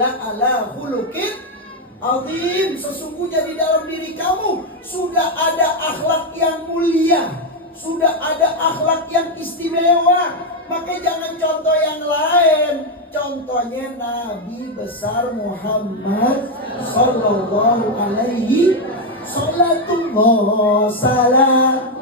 la'ala khuluqin azim. Sesungguhnya di dalam diri kamu sudah ada akhlak yang mulia, sudah ada akhlak yang istimewa. Maka jangan contoh yang lain. Contohnya Nabi besar Muhammad sallallahu alaihi sallallahu salam.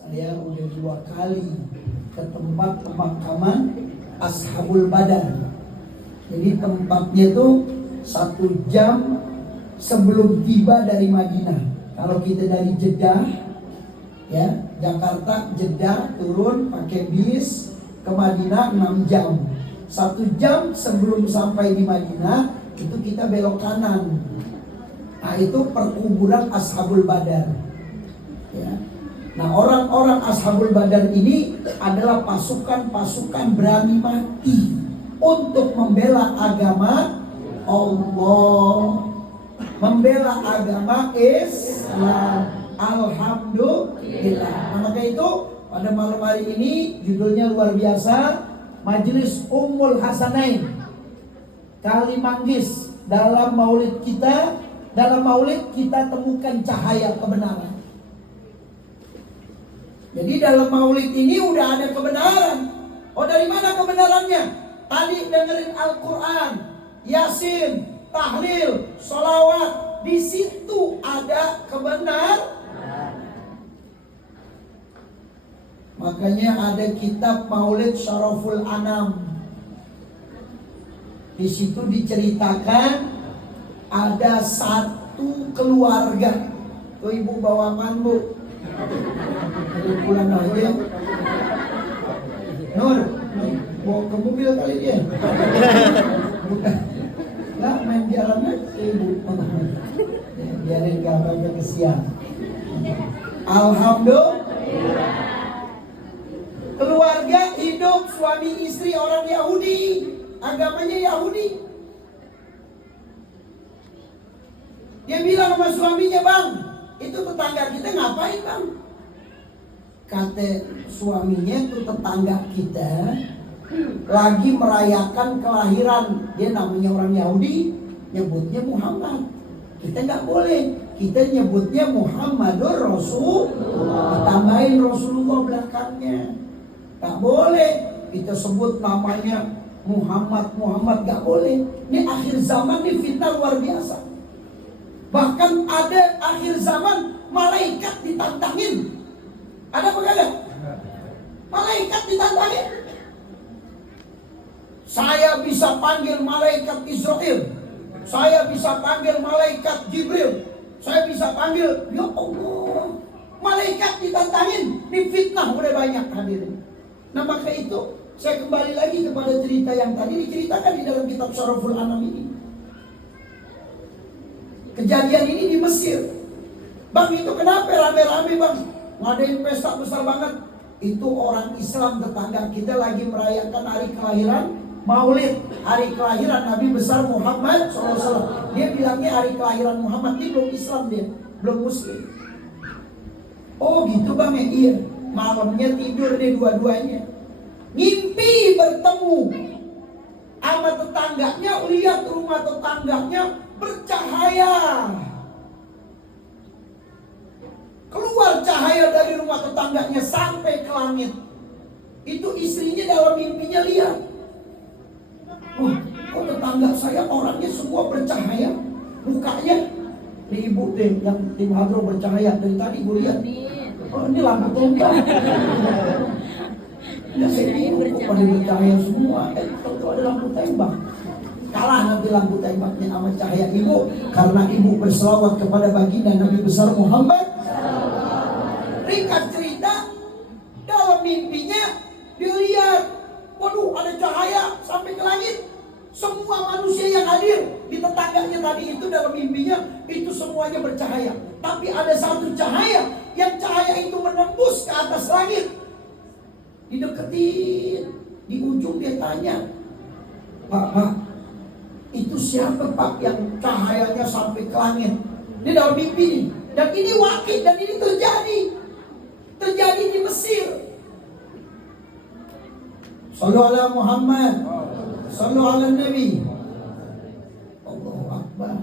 Saya udah 2 kali ke tempat pemakaman Ashabul Badar. Jadi tempatnya tuh 1 jam sebelum tiba dari Madinah. Kalau kita dari Jeddah, ya Jakarta, Jeddah turun pakai bis ke Madinah 6 jam. 1 jam sebelum sampai di Madinah itu kita belok kanan. Nah itu perkuburan Ashabul Badar. Ya. Nah orang-orang Ashabul Badar ini adalah pasukan-pasukan berani mati untuk membela agama Allah, membela agama Islam. Alhamdulillah. Nah, maka itu pada malam hari ini judulnya luar biasa, Majelis Ummul Hasanain Kali Manggis. Dalam maulid kita temukan cahaya kebenaran. Jadi dalam maulid ini udah ada kebenaran. Oh, dari mana kebenarannya? Tadi dengerin Al-Quran, Yasin, tahlil, sholawat. Di situ ada kebenaran. Makanya ada kitab Maulid Syaraful Anam. Di situ diceritakan ada satu keluarga. Tuh ibu bawa apaan, Bu? Pulang aja. Nur, bawa ke mobil kali dia. Nah, main jalan aja ibu. Biarin gambarnya kesian. Alhamdulillah. Keluarga hidup suami istri orang Yahudi, agamanya Yahudi. Dia bilang sama suaminya, "Bang, itu tetangga kita ngapain, Bang?" Kata suaminya, "Itu tetangga kita lagi merayakan kelahiran." Dia namanya orang Yahudi, nyebutnya Muhammad. Kita nggak boleh, kita nyebutnya Muhammadur Rasulullah, ditambahin Rasulullah belakangnya. Tak boleh. kita sebut namanya Muhammad gak boleh. Ini akhir zaman, ini fitnah luar biasa. Bahkan ada akhir zaman malaikat ditantangin. Ada apa kagak? Malaikat ditantangin. Saya bisa panggil malaikat Israel, saya bisa panggil malaikat Jibril, saya bisa panggil, ya Allah, malaikat ditantangin. Ini fitnah udah banyak hadirin. Nah maka itu saya kembali lagi kepada cerita yang tadi diceritakan di dalam kitab Syaraful Anam ini. Kejadian ini di Mesir. Bang, itu kenapa rame-rame bang? Ngadain pesta besar banget. Itu orang Islam tetangga kita lagi merayakan hari kelahiran Maulid, hari kelahiran Nabi besar Muhammad SAW. Dia bilangnya hari kelahiran Muhammad. Ini belum Islam, dia belum Muslim. Oh gitu bang ya? Iya. Malamnya tidur deh dua-duanya, ngimpi bertemu sama tetangganya. Lihat rumah tetangganya bercahaya, keluar cahaya dari rumah tetangganya sampai ke langit. Itu istrinya dalam mimpinya lihat, wah kok tetangga saya orangnya semua bercahaya, mukanya. Ini ibu deh yang tim hadro bercahaya dari tadi gue lihat. Oh ini lampu tembak. Ya saya bingung kok pada bercahaya semua. Itu ada lampu tembak. Kalah nanti lampu tembaknya sama cahaya ibu, karena ibu berselawat kepada baginda Nabi besar Muhammad. Ringkas cerita, dalam mimpinya dia lihat, waduh ada cahaya sampai ke langit. Semua manusia yang hadir di tetangganya tadi itu dalam mimpinya itu semuanya bercahaya. Tapi ada satu cahaya yang cahaya itu menembus ke atas langit. Dideketin, di ujung dia tanya, Pak, itu siapa Pak yang cahayanya sampai ke langit? Ini dalam mimpi nih. Dan ini wakil, dan ini terjadi di Mesir. Sallu ala Muhammad, sallu ala Nabi. Allahu Akbar.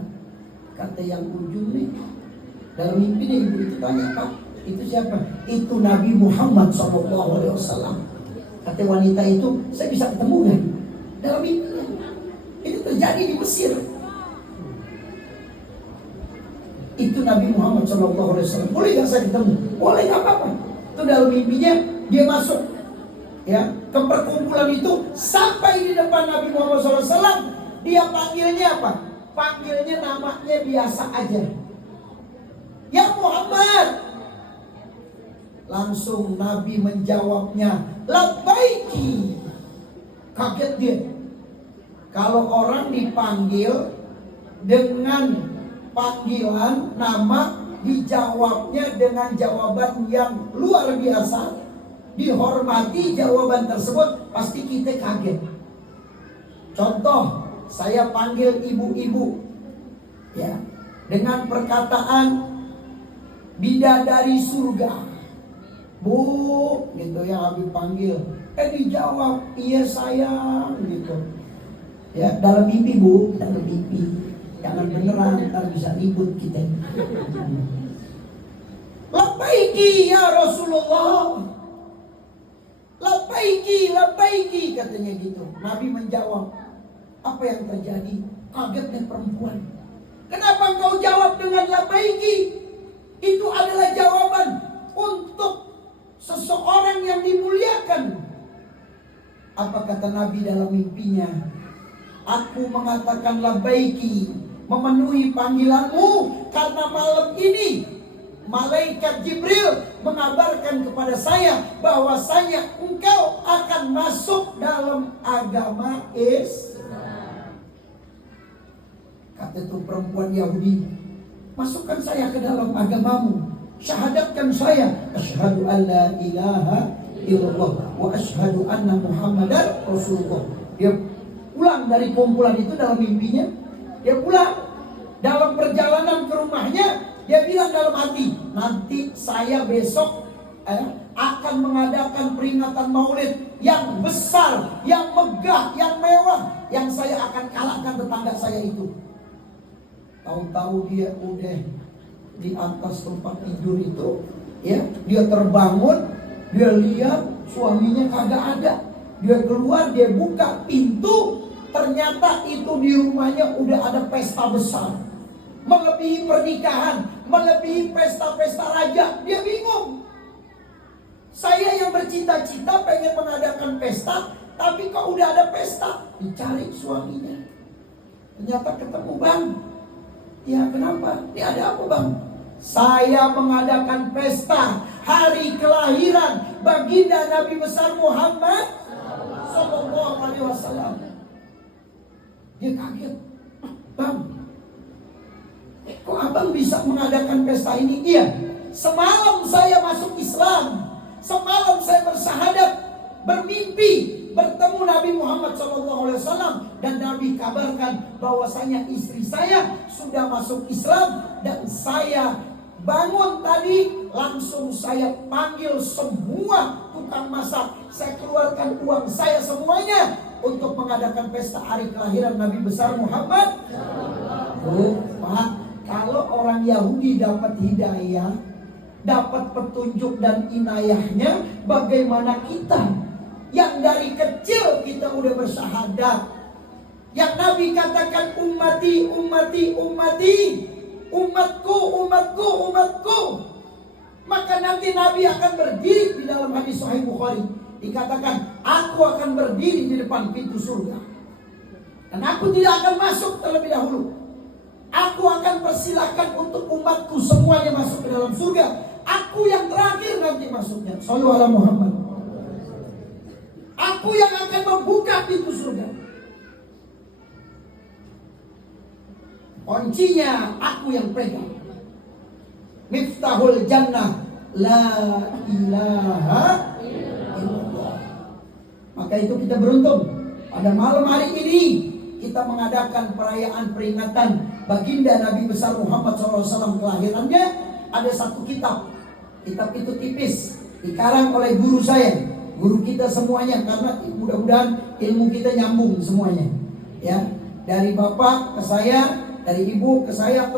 Kata yang ujung nih, dalam mimpi nih ibu itu tanya, Pak, itu siapa? Itu Nabi Muhammad SAW. Kata wanita itu, saya bisa ketemu kan? Dalam mimpi. Ini terjadi di Mesir. Itu Nabi Muhammad SAW. Boleh gak saya ketemu? Boleh, gak apa-apa. Itu dalam mimpinya dia masuk ya ke perkumpulan itu, sampai di depan Nabi Muhammad SAW. Dia panggilnya apa? Panggilnya namanya biasa aja, ya Muhammad. Langsung Nabi menjawabnya, labbaiki. Kaget dia. Kalau orang dipanggil dengan panggilan nama, dijawabnya dengan jawaban yang luar biasa, dihormati jawaban tersebut, pasti kita kaget. Contoh, saya panggil ibu-ibu ya dengan perkataan bidadari surga, Bu, gitu ya. Habis panggil, dijawab, iya sayang, gitu ya. Dalam mimpi Bu, dalam mimpi. Jangan beneran, ntar bisa ribut kita. Labbaiki ya Rasulullah, labbaiki, labbaiki, katanya gitu. Nabi menjawab, apa yang terjadi? Kagetnya perempuan. Kenapa engkau jawab dengan labbaiki? Itu adalah jawaban untuk seseorang yang dimuliakan. Apa kata Nabi dalam mimpinya? Aku mengatakan labbaiki, memenuhi panggilanmu, karena malam ini malaikat Jibril mengabarkan kepada saya bahwasanya engkau akan masuk dalam agama Islam. Kata itu perempuan Yahudi, masukkan saya ke dalam agamamu, syahadatkan saya, asyhadu an la ilaha illallah wa asyhadu anna Muhammadar Rasulullah. Dia pulang dari kumpulan itu dalam mimpinya. Dia pulang dalam perjalanan ke rumahnya. Dia bilang dalam hati, nanti saya besok akan mengadakan peringatan Maulid yang besar, yang megah, yang mewah, yang saya akan kalahkan tetangga saya itu. Tahu-tahu dia udah di atas tempat tidur itu, ya, dia terbangun, dia lihat suaminya kagak ada. Dia keluar, dia buka pintu, ternyata itu di rumahnya udah ada pesta besar, melebihi pernikahan, melebihi pesta-pesta raja. Dia bingung. Saya yang bercita-cita pengen mengadakan pesta, tapi kok udah ada pesta. Dicari suaminya, ternyata ketemu. Bang, ya kenapa? Ini ada apa bang? Saya mengadakan pesta hari kelahiran baginda Nabi besar Muhammad Sallallahu Alaihi Wasallam. Dia kaget. Bang, kok abang bisa mengadakan pesta ini? Iya, semalam saya masuk Islam. Semalam saya bersahadat, bermimpi bertemu Nabi Muhammad SAW, dan Nabi kabarkan bahwasanya istri saya sudah masuk Islam, dan saya bangun tadi langsung saya panggil semua tukang masak, saya keluarkan uang saya semuanya untuk mengadakan pesta hari kelahiran Nabi besar Muhammad. Oh, Pak, kalau orang Yahudi dapat hidayah, dapat petunjuk dan inayahnya, bagaimana kita yang dari kecil kita udah bersyahadat, yang Nabi katakan ummati, ummati, ummati, umatku, umatku, umatku. Maka nanti Nabi akan berdiri di dalam hadis Sahih Bukhari, dikatakan aku akan berdiri di depan pintu surga, dan aku tidak akan masuk terlebih dahulu. Aku akan persilahkan untuk umatku semuanya masuk ke dalam surga. Aku yang terakhir nanti masuknya. Shallu ala Muhammad. Aku yang akan membuka pintu surga. Kuncinya aku yang pegang. Miftahul jannah la ilaha illallah. Maka itu kita beruntung. Pada malam hari ini kita mengadakan perayaan peringatan baginda Nabi besar Muhammad SAW kelahirannya. Ada satu kitab. Kitab itu tipis, dikarang oleh guru saya, guru kita semuanya, karena mudah-mudahan ilmu kita nyambung semuanya. Ya, dari bapak ke saya, dari ibu ke saya.